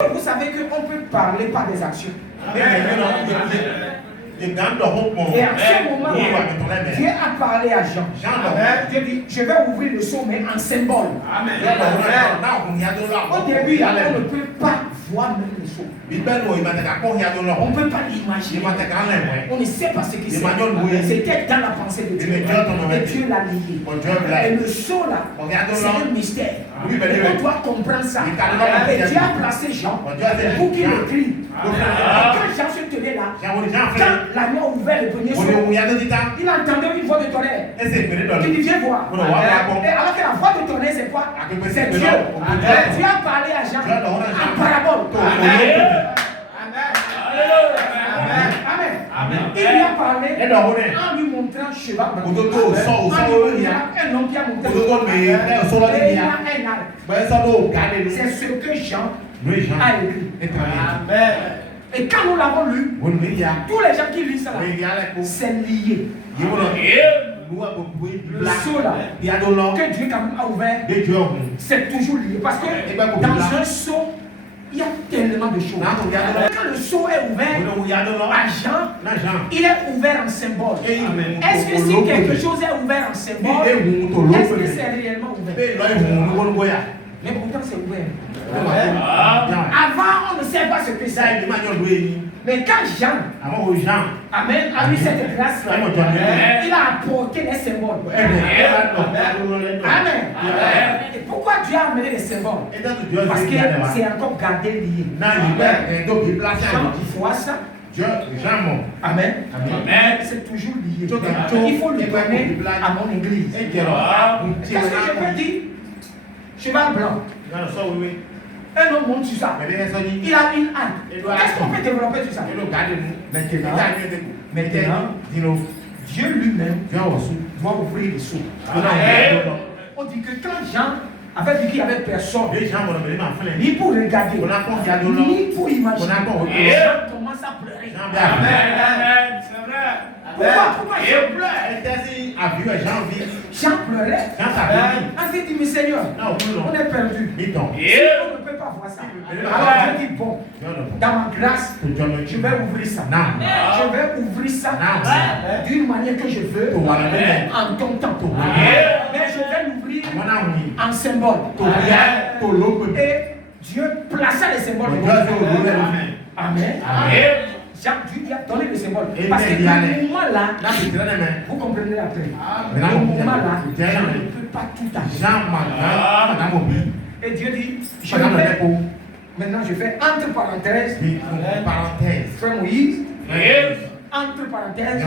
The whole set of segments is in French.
Vous savez qu'on peut parler par des actions. Et à ce moment, Dieu a parlé à Jean. Dieu dit, je vais ouvrir le sceau, mais en symbole. Au début, on ne peut pas voir même le sceau. On ne peut pas l'imaginer. On ne sait pas ce qui c'est. C'était dans la pensée de Dieu. Et Dieu l'a lié. Et le sceau là, c'est un mystère. Et on doit comprendre ça. Et Dieu a placé Jean pour qu'il écrit. Quand Jean se tenait là, quand l'agneau a ouvert le premier sceau, il entendait une voix de tonnerre. Il dit, viens voir. Et alors que la voix de tonnerre, c'est quoi? C'est Dieu. Dieu a parlé à Jean en parabole. Amen. Il lui a parlé en lui montrant cheval. En lui montrant un homme qui a monté et il a un arc. C'est ce que Jean a écrit. Amen. Et quand nous l'avons lu, tous les gens qui lisent ça, c'est lié. Le sceau là, que Dieu quand même a ouvert, c'est toujours lié. Parce que dans un sceau, il y a tellement de choses. Quand le sceau est ouvert à Jean, il est ouvert en symbole. Est-ce que si quelque chose est ouvert en symbole, est-ce que c'est réellement ouvert? Mais pourtant c'est ouvert. Avant, on ne sait pas ce que c'est. Mais quand Jean, Amen, a eu cette grâce, il a apporté les symboles. Amen. Et pourquoi Dieu a amené les symboles? Parce que c'est encore gardé lié. Jean qui voit ça. Amen. C'est toujours lié. Il faut le donner à mon église. Qu'est-ce que je peux dire? Cheval blanc. Un homme monte sur ça. Il a une âne. Qu'est-ce qu'on peut développer sur ça? Maintenant, Dieu lui-même doit ouvrir les sceaux. On dit que quand Jean avait vu qu'il n'y avait personne, ni pour regarder, ni pour imaginer, Jean commence à pleurer. Amen. C'est vrai. Pourquoi Jean pleurait? Jean pleurait. On s'est dit, mais Seigneur, on est perdu. On ne peut pas voir ça. Alors je dis, bon, dans ma grâce, je vais ouvrir ça. Je vais ouvrir ça d'une manière que je veux, en ton temps. Mais je vais l'ouvrir en symbole. Et Dieu plaça les symboles. Amen. Dieu a donné le symbole. Parce que le moment là, vous comprenez après. Le moment là, Jean ne peut pas tout avoir. Et Dieu dit, je vais, maintenant je fais entre parenthèses, frère Moïse, entre parenthèses.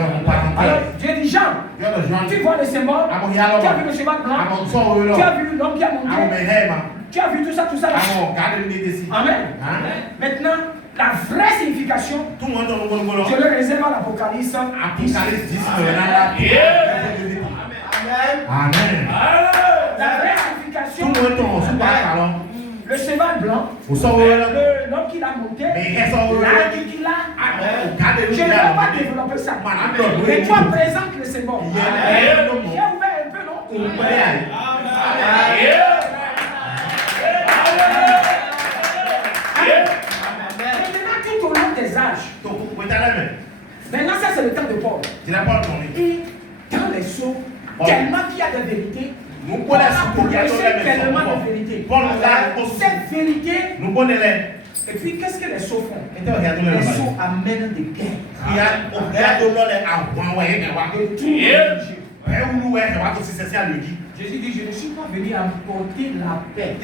Alors Dieu dit, Jean, tu vois le symbole, tu as vu le cheval blanc, tu as vu l'homme qui a monté, tu as vu tout ça là. Amen. Maintenant, la vraie signification, je le réserve à l'Apocalypse. Amen. La vraie signification, le cheval blanc, l'homme qui l'a monté, l'âne qui l'a. Je ne vais pas développer ça. Mais toi présente le symbole. J'ai ouvert un peu, non? Tout au long des âges. Maintenant, ça c'est le temps de Paul. Et dans les sceaux, tellement qu'il y a de vérité, on a prêché tellement de vérité. Cette vérité, et puis qu'est-ce que les sceaux font? Les sceaux amènent des guerres. De tout religieux. Jésus dit, je ne suis pas venu apporter la paix.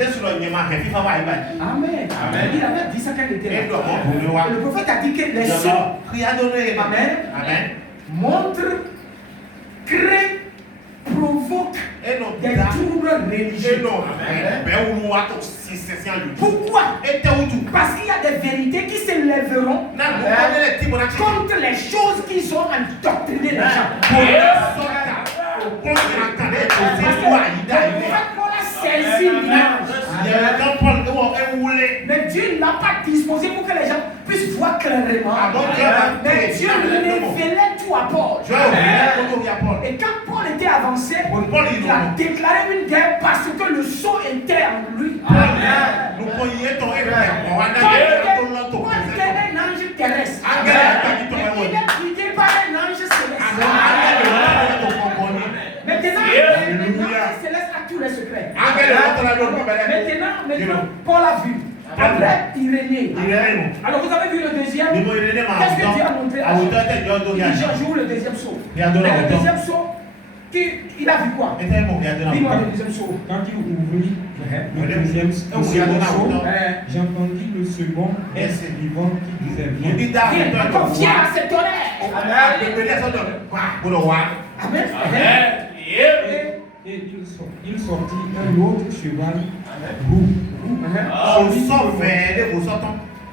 Amen. Il avait dit ça quand il était là. Et le prophète a dit que les sceaux, Amen, montrent, créent, provoquent des troubles religieux. Pourquoi? Parce qu'il y a des vérités qui s'élèveront contre les choses qui sont endoctrinées les gens. Paul a saisi l'image. Mais Dieu ne l'a pas pas disposé pour que les gens puissent voir clairement. Mais Dieu révélait tout à Paul. Et quand Paul était avancé, il a déclaré une guerre parce que le sceau était en lui. Paul était un ange terrestre. Il est guidé par un ange céleste. Maintenant, l'ange céleste a tous les secrets. Maintenant, Paul a vu. Après, Irénée. Alors, vous avez vu le deuxième. Qu'est-ce que Dieu a montré à Jésus? Joue le deuxième saut. Le deuxième saut, il a vu quoi? Dis-moi le deuxième saut. Quand il ouvrit le deuxième saut, j'entendis le second être vivant qui disait viens. Encore viens à cet honneur. Amen. Et il sortit un autre cheval roux.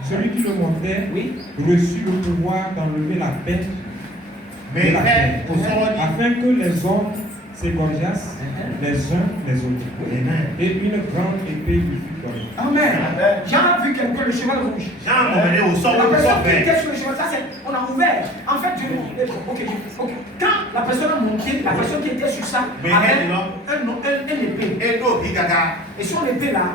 Celui qui le montait reçut le pouvoir d'enlever la bête de la terre, afin que les hommes s'égorgeassent les uns les autres. Et une grande épée lui fut donnée. Amen. Jean a vu quelqu'un, le cheval rouge. La personne qui était sur le cheval, ça c'est, on a ouvert. En fait, quand la personne a monté, la personne qui était sur ça avait un épée. Et son épée là,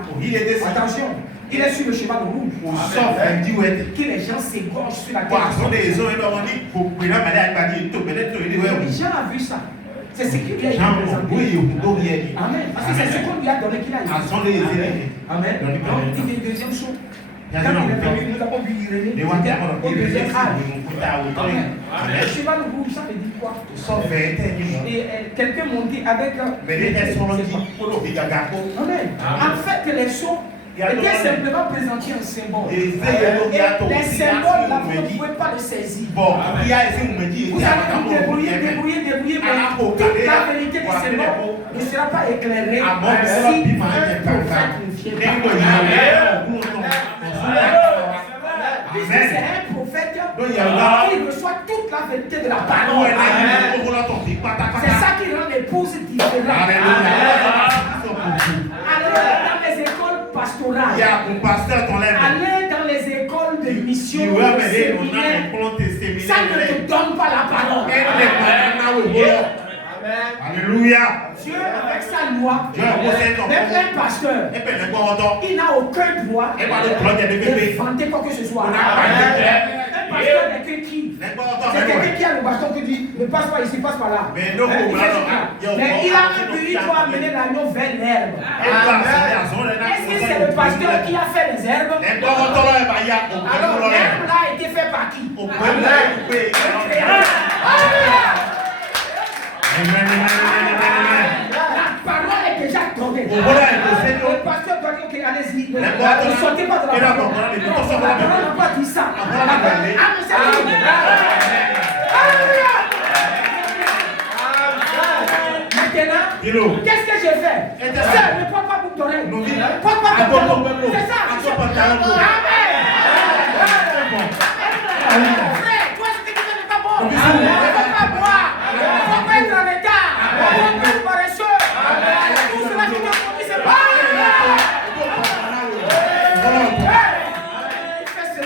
attention, il est sur le cheval rouge. Que les gens s'égorgent sur la terre. Jean a vu ça. C'est ce qu'il lui a présenté. Amen. Parce que c'est ce qu'on lui a donné qu'il a eu. Amen. Donc, il est deuxième saut. Quand il est venu, nous avons vu Irénée. Au deuxième âge. Amen. Le cheval rouge, ça veut dire quoi? Et quelqu'un montait avec. Amen. En fait, les sauts était simplement présenté un symbole. Et les symboles là, vous ne pouvez pas le saisir. Vous allez vous débrouiller, mais toute la vérité des symboles ne sera pas éclairée si un prophète ne vient pas. Puisque c'est un prophète qui reçoit toute la vérité de la parole. C'est ça qui rend l'épouse différente. Allez dans les écoles pastorales. Allez dans les écoles de mission. Ça ne te donne pas la parole. Alléluia. Dieu, avec sa loi, même un pasteur, il n'a aucun droit de vanter quoi que ce soit. Un pasteur n'est que qui? C'est quelqu'un qui a le bâton qui dit ne passe pas ici, passe par là. Mais il a un but, il doit amener l'agneau vers l'herbe. Est-ce que c'est le pasteur qui a fait les herbes? Alors l'herbe là a été fait par qui? La parole est déjà donnée. Le pasteur doit dire ok, allez-y. Ne sortez pas de la parole. Non, la parole n'a pas dit ça. Maintenant, qu'est-ce que j'ai fait? Ça ne peut pas vous donner. C'est ça. Amen. Frère, toi ce que tu fais n'est pas bon. Ne faut pas boire. Ne faut pas être en état. Ne faut pas être paresseux. Tout cela qui te conduit, c'est pas.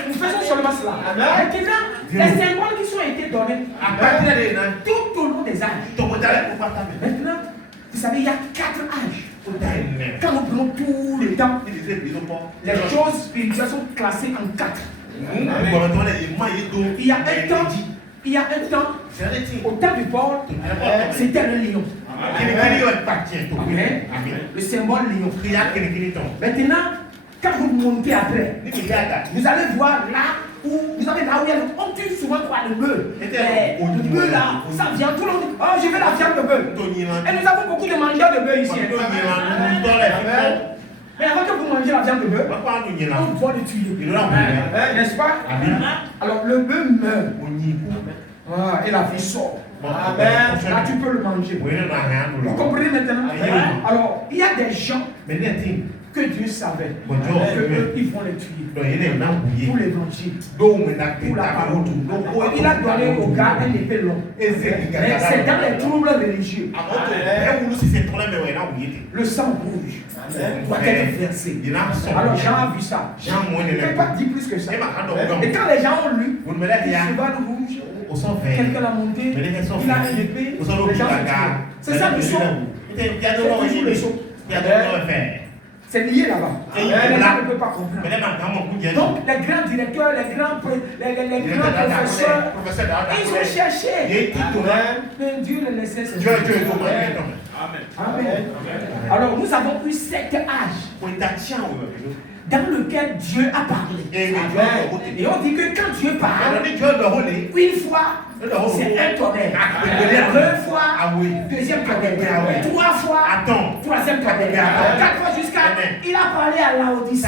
Nous faisons seulement cela. Maintenant, les symboles qui ont été donnés tout au long des âges. Maintenant, vous savez, il y a 4 âges. Quand nous prenons tout le temps, les choses spirituelles sont classées en 4. Il y a un temps, au temps du Paul, c'était le lion. Le symbole lion. Maintenant, quand vous montez après, vous allez voir là où il y a on tue souvent quoi, le bœuf. Le bœuf là, ça vient, tout le monde dit, oh je veux la viande de bœuf. Et nous avons beaucoup de mangeurs de bœuf ici. Mais avant que vous mangez la viande de bœuf, on doit le tuer. N'est-ce pas? Alors le bœuf meurt. Et la vie sort. Là tu peux le manger. Vous comprenez maintenant? Alors il y a des gens que Dieu savait qu'ils vont les tuer pour l'évangile, pour la parole. Il a donné au gars un épée longue. Mais c'est dans les troubles religieux. Le sang rouge doit être versé. Alors Jean a vu ça. Il ne peut pas dire plus que ça. Et quand les gens ont lu, le cheval rouge, quelqu'un l'a monté, il a une épée, les gens sont tués. C'est ça le son. C'est toujours le son. C'est lié là-bas. Les gens ne peuvent pas comprendre. Donc, les grands directeurs, les grands professeurs, ils ont cherché. Mais Dieu les laissait. Amen. Alors, nous avons eu cet âge dans lequel Dieu a parlé. Et on dit que quand Dieu parle, une fois, c'est un tonnerre. Deux fois, deuxième tonnerre. Trois fois, troisième tonnerre. Quatre fois jusqu'à... Il a parlé à Laodicée.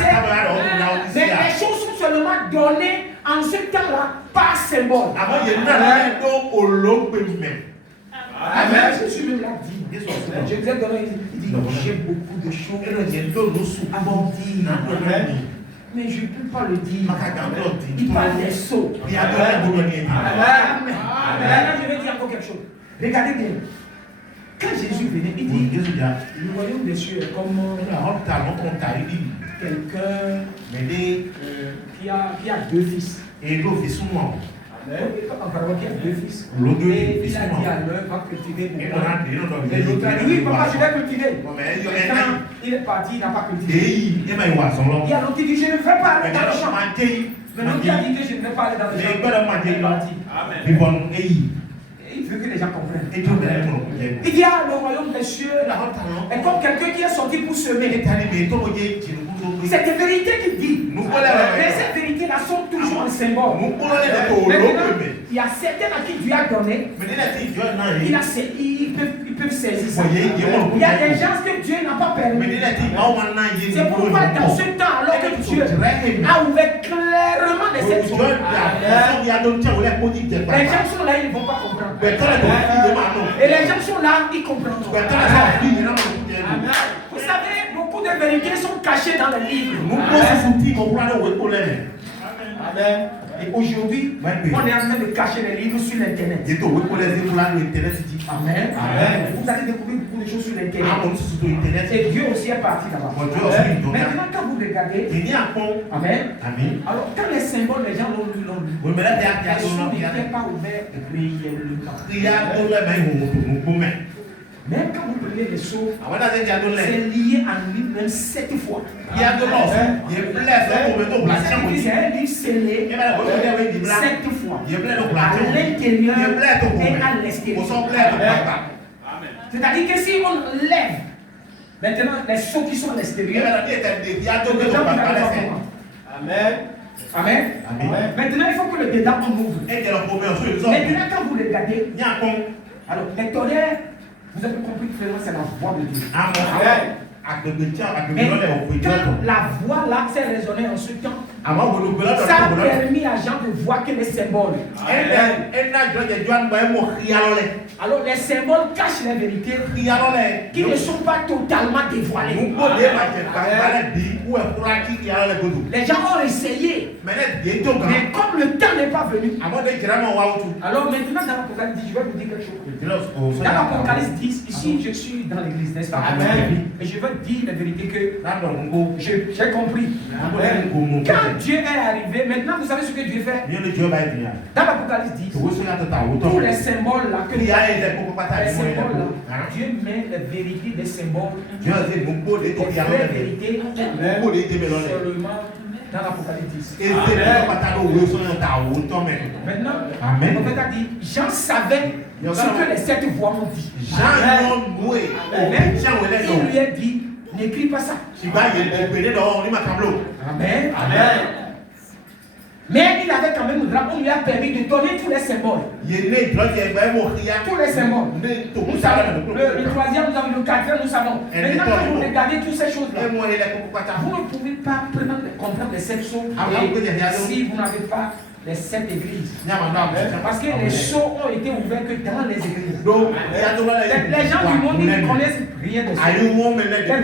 Mais les choses sont seulement données en ce temps-là par symbole. Amen. Jésus me l'a dit. Je vous ai donné, il dit, j'ai beaucoup de choses à m'en dire. Mais je ne peux pas le dire. Il parle des sceaux. Amen. Je vais dire encore quelque chose. Regardez bien. Quand Jésus venait, il dit, le royaume des cieux est comme quelqu'un qui a deux fils. Encore qui a deux fils. Et il a dit à l'un, va cultiver pour moi. Et l'autre a dit, oui, papa, je vais cultiver. Quand il est parti, il n'a pas cultivé. Il y a l'autre qui dit, je ne vais pas aller dans le champ. Mais l'autre qui a dit que je ne vais pas aller dans le champ. Il est parti. Il veut que les gens comprennent. Il dit, ah, le royaume des cieux est comme quelqu'un qui est sorti pour semer. C'est des vérités qu'il dit. Mais ces vérités-là sont toujours un symbole. Il y a certains à qui Dieu a donné. Ils peuvent saisir ça. Il y a des gens que Dieu n'a pas permis. C'est pourquoi dans ce temps, alors que Dieu a ouvert clairement les sections, les gens sont là, ils ne vont pas comprendre. Et les gens sont là, ils comprendront. Vous savez, beaucoup de vérités sont cachées dans les livres. Amen. Et aujourd'hui, on est en train de cacher les livres sur l'internet. Amen. Vous allez découvrir beaucoup de choses sur l'internet. Et Dieu aussi est parti là-bas. Maintenant, quand vous regardez, Amen. Alors, quand les symboles, les gens l'ont lu. Les choses n'étaient pas ouvertes réellement. Même quand vous prenez les sceaux, c'est lié en lui-même 7 fois. C'est un livre scellé 7 fois. À l'intérieur et à l'extérieur. C'est-à-dire que si on lève maintenant les sceaux qui sont à l'extérieur, Amen. Maintenant, il faut que le dedans on ouvre. Maintenant, quand vous regardez, alors les tonnerres, vous avez compris que c'est la voix de Dieu. Amen. Mais quand la voix là s'est résonnée en ce temps, ça a permis à Jean de voir que les symboles. Alors les symboles cachent les vérités qui ne sont pas totalement dévoilées. Les gens ont essayé, mais comme le temps n'est pas venu, alors maintenant dans l'Apocalypse 10, je vais vous dire quelque chose. Dans l'Apocalypse 10, ici je suis dans l'église, n'est-ce pas? Et je vais dire la vérité que j'ai compris. Quand Dieu est arrivé, maintenant vous savez ce que Dieu fait. Dans l'Apocalypse 10, tous les symboles là, que Dieu met les vérités des symboles, les vraies vérités, seulement dans l'Apocalypse 10. Maintenant, le prophète a dit, Jean savait ce que les 7 voix m'ont dit. Il lui a dit, n'écris pas ça. Amen. Mais il avait quand même le drap, on lui a permis de donner tous les symboles. Tous les symboles. Nous savons, le troisième, nous avons le quatrième, nous savons. Maintenant, quand vous regardez toutes ces choses-là, vous ne pouvez pas comprendre les 7 choses si vous n'avez pas les 7 églises. Parce que les sceaux ont été ouverts que dans les églises. Les gens du monde, ils ne connaissent rien de ça. Les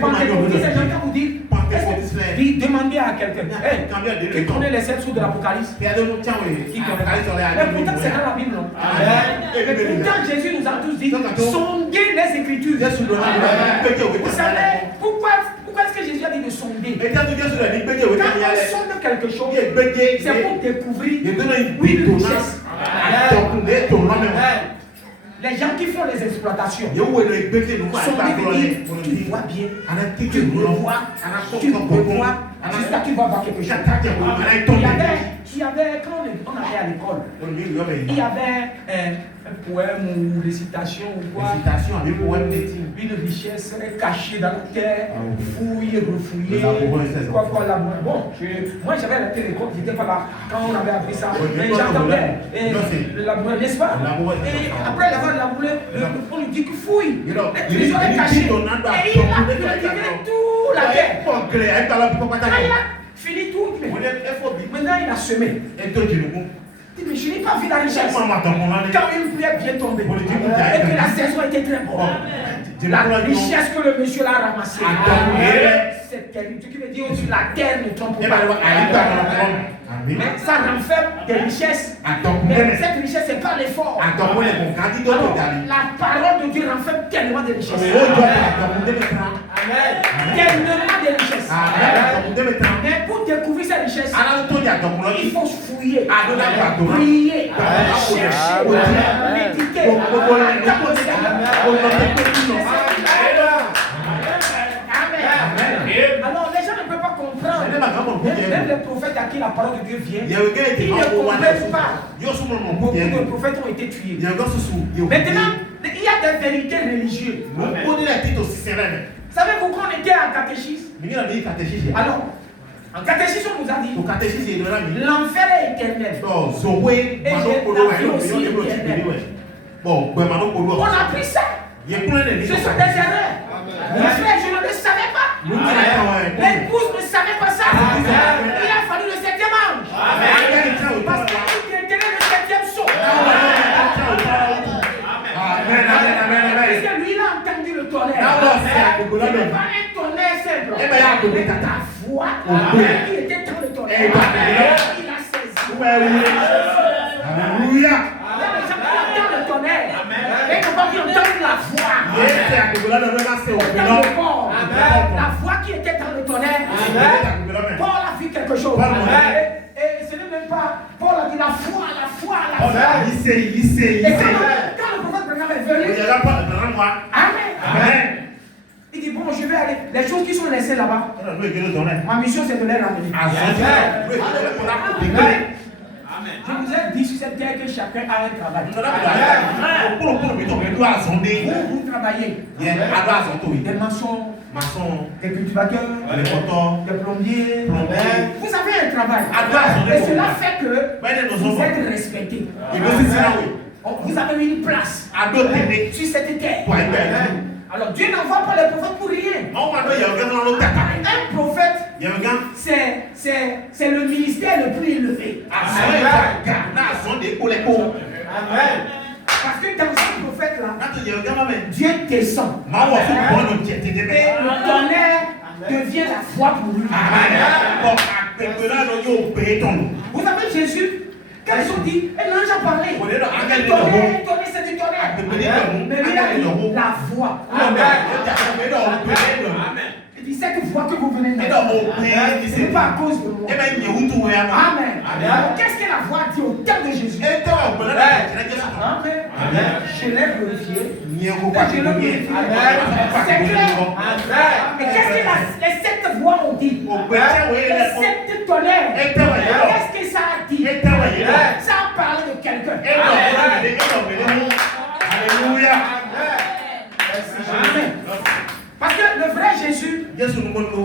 pentecôtistes, ces gens, quand vous dites Demandez à quelqu'un qui connaît les 7 sous de l'Apocalypse. Mais pourtant, c'est dans la Bible. Mais pourtant, Jésus nous a tous dit sondez les Écritures. Vous savez pourquoi est-ce que Jésus a dit de sonder? Quand on sonde quelque chose, c'est pour découvrir une richesse. Les gens qui font les exploitations sont des dire, tu vois bien, tu revois, jusqu'à tu vas voir quelque chose. Il y avait, quand on allait à l'école, il y avait un poème ou une récitation ou quoi, une richesse cachée dans la terre, fouillée, refouillée, quoi, labourer. Bon, moi j'avais la télécom, j'étais pas là quand on avait appris ça, mais j'entendais le labourer, n'est-ce pas? Et après l'avoir labouré, on lui dit qu'il fouille, les trésors est caché, et il a cultivé toute la terre. Quand il a fini tout, maintenant il a semé. Mais je n'ai pas vu la richesse. Quand une pluie est bien tombée et que la saison était très bonne, la richesse que le monsieur l'a ramassée, c'est terrible. Ce qui veut dire aussi la terre ne trompe pas. Mais ça renferme des richesses. Mais cette richesse, c'est pas l'effort. Alors, la parole de Dieu renferme tellement de richesses. Tellement de richesses. Mais pour découvrir cette richesse, il faut fouiller, prier, chercher, méditer. Alors les gens ne peuvent pas comprendre. Même les prophètes à qui la parole de Dieu vient, ils ne comprennent pas. Beaucoup de prophètes ont été tués. Maintenant, il y a des vérités religieuses. Savez-vous qu'on était en catéchisme? Alors, en catéchisme, on nous a dit l'enfer est éternel. Et la vie aussi éternelle. On a pris ça. Ce sont des erreurs. Mes frères, je ne le savais pas. L'épouse ne savait pas ça. Il a fallu le 7e ange. Parce qu'il était le 7e saut. Parce que lui, il a entendu le tonnerre. Ce n'est pas un tonnerre simple. Ta foi qui était dans le tonnerre. Il a saisi. Alléluia. Le tonnerre. Et ne pas dire donne la foi. La foi qui était dans le tonnerre. Paul a vu quelque chose. Et ce n'est même pas. Paul a dit la foi. Et quand le prophète Branham est venu, Amen. Il dit bon, je vais aller. Les choses qui sont laissées là-bas, ma mission c'est de les ramener. Je vous ai dit sur cette terre que chacun a un travail. Vous travaillez. Des maçons, des cultivateurs, des plombiers. Vous avez un travail. Et cela fait que vous êtes respectés. Vous avez une place sur cette terre. Alors Dieu n'envoie pas les prophètes pour rien. Un prophète, c'est le ministère le plus élevé. Amen. Parce que dans ce prophète-là, Dieu descend. Et le tonnerre devient la foi pour lui. Vous avez Jésus. Quand ils ont dit, et l'ange a parlé. Tonnerre, c'est du tonnerre. Mais lui a dit la voix. Il dit cette voix que vous venez d'entendre, ce n'est pas à cause de moi. Amen. Qu'est-ce que la voix dit au terme de Jésus? Amen. Je l'ai glorifié. C'est clair. Et qu'est-ce que les 7 voix ont dit? Les 7 tonnerres. Qu'est-ce que ça a dit? Ça a parlé de quelqu'un. Alléluia. Amen. Parce que le vrai Jésus,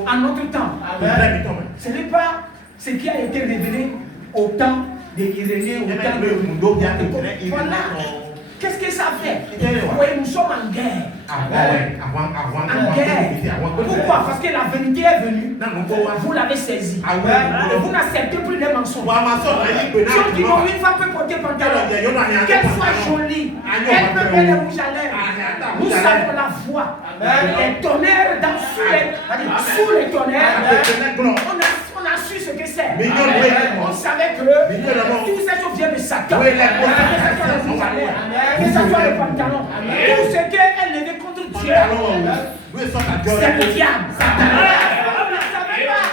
en notre temps, ce n'est pas ce qui a été révélé au temps d'Irénée, au temps de... Voilà. Qu'est-ce que ça fait? Oui, nous sommes en guerre. En guerre. Pourquoi? Parce que la vérité est venue. Vous l'avez saisie. Et vous n'acceptez plus les mensonges. Ceux qui n'ont une femme peut porter pantalon. Qu'elle soit jolie. Elle peut mettre les rouges à lèvres. Nous savons la voix. Les tonnerres sous les tonnerres. On a su ce que c'est. On savait que tout ça vient de Satan. Que ce soit le pantalon. Tout ce qu'elle levait contre Dieu, c'est le diable. On ne savait pas.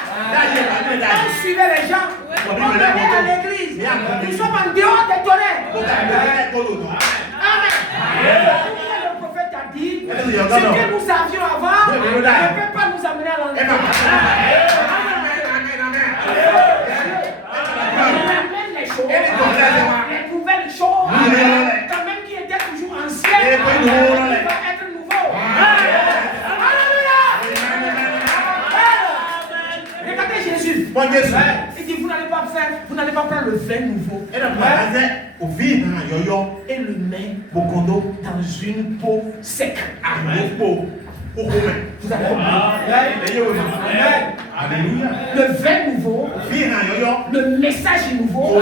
On suivait les gens. On venait à l'église. Nous sommes en dehors des tonnerres. Amen. Le prophète a dit ce que nous avions avant ne peut pas nous amener à l'enlèvement. Les nouvelles choses, quand même qui étaient toujours anciennes, va être nouveau. Regardez Jésus. Il dit vous n'allez pas prendre le vin nouveau et le mettre dans une peau sec. Vous avez compris? Alléluia. Le vin nouveau, le message nouveau,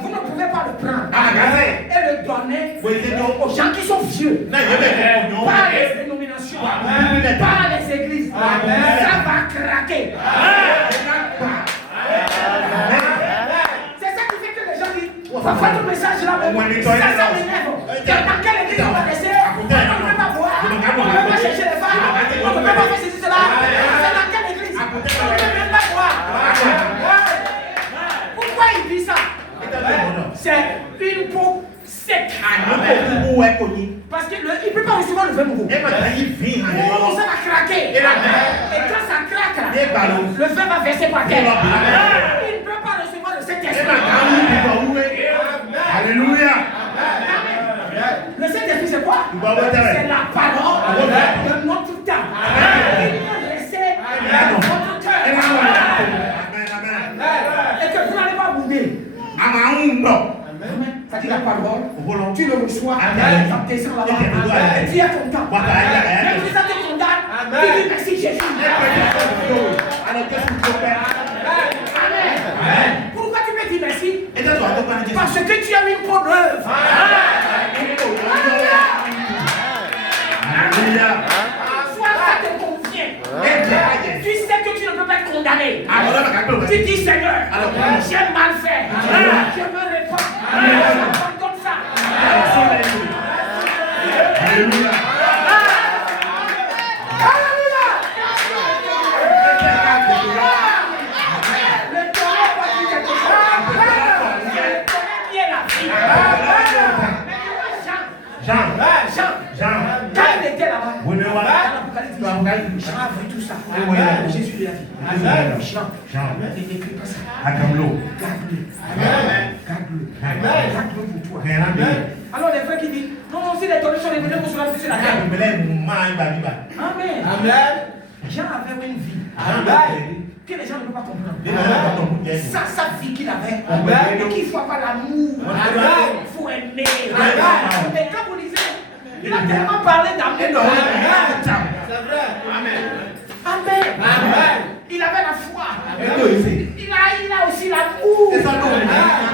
vous ne pouvez pas le prendre et le donner aux gens qui sont vieux. Pas les dénominations, pas les églises. Ça va craquer. C'est ça qui fait que les gens disent votre message là, ça m'énerve. Dans quelle église on va rester? On ne peut pas boire, on ne peut pas chercher les femmes, on ne peut pas faire ceci, cela. C'est dans quelle église? On ne peut même pas boire. Pourquoi il dit ça? C'est une peau sec. Parce qu'il ne peut pas recevoir le vin nouveau. Oh, ça va craquer. Et quand ça craque, le vin va verser par terre. Il ne peut pas recevoir le Saint-Esprit. Alléluia. Le Saint-Esprit, c'est quoi? C'est la parole de notre temps. Il peut rester dans votre cœur. Et que vous n'allez pas bouger. Ça dit la parole, tu le reçois, ça descend là-bas, et tu es content. Même si ça te condamne, tu dis merci Jésus. Amen. Pourquoi tu me dis merci? Parce que tu as une bonne œuvre. Soit ça te convient. Tu sais que tu ne peux pas être condamné. Tu dis Seigneur, j'ai mal fait. Je me réponds. Comme ça. Alléluia. Le taureau va dire quelque chose. Je connais bien la vie. Jean, quand il était là-bas, Jean a vu tout ça. Jésus lui a dit, Jean, il n'écrit pas ça. Garde-le pour toi. Alors les frères qui disent, non, si les taureaux sont les venus sur la terre. Amen. Jean avait une vie. Que les gens ne peuvent pas comprendre. Ça, sa vie qu'il avait. Et qu'il faut avoir l'amour. Il faut aimer. Mais quand vous lisez, il a tellement parlé d'amour. C'est vrai. Amen. Il avait la foi. Il a aussi l'amour.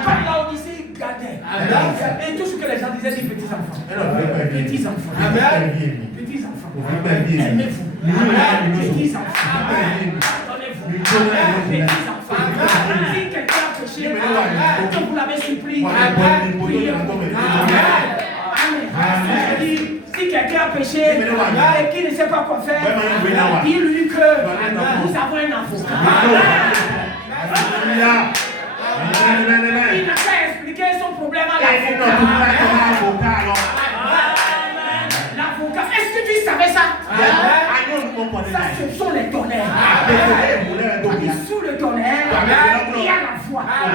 Quand il a Odyssée, il gardait. Et tout ce que les gens disaient, des petits enfants. Petits enfants. Petits enfants. Aimez-vous. Petits enfants. Pardonnez-vous. Petits enfants. Si quelqu'un a péché, que vous l'avez supplié, priez pour lui. Amen. Si quelqu'un a péché et qui ne sait pas quoi faire, dis-lui que nous avons un avocat. Il n'a pas expliqué son problème à l'avocat. L'avocat, est-ce que tu savais ça?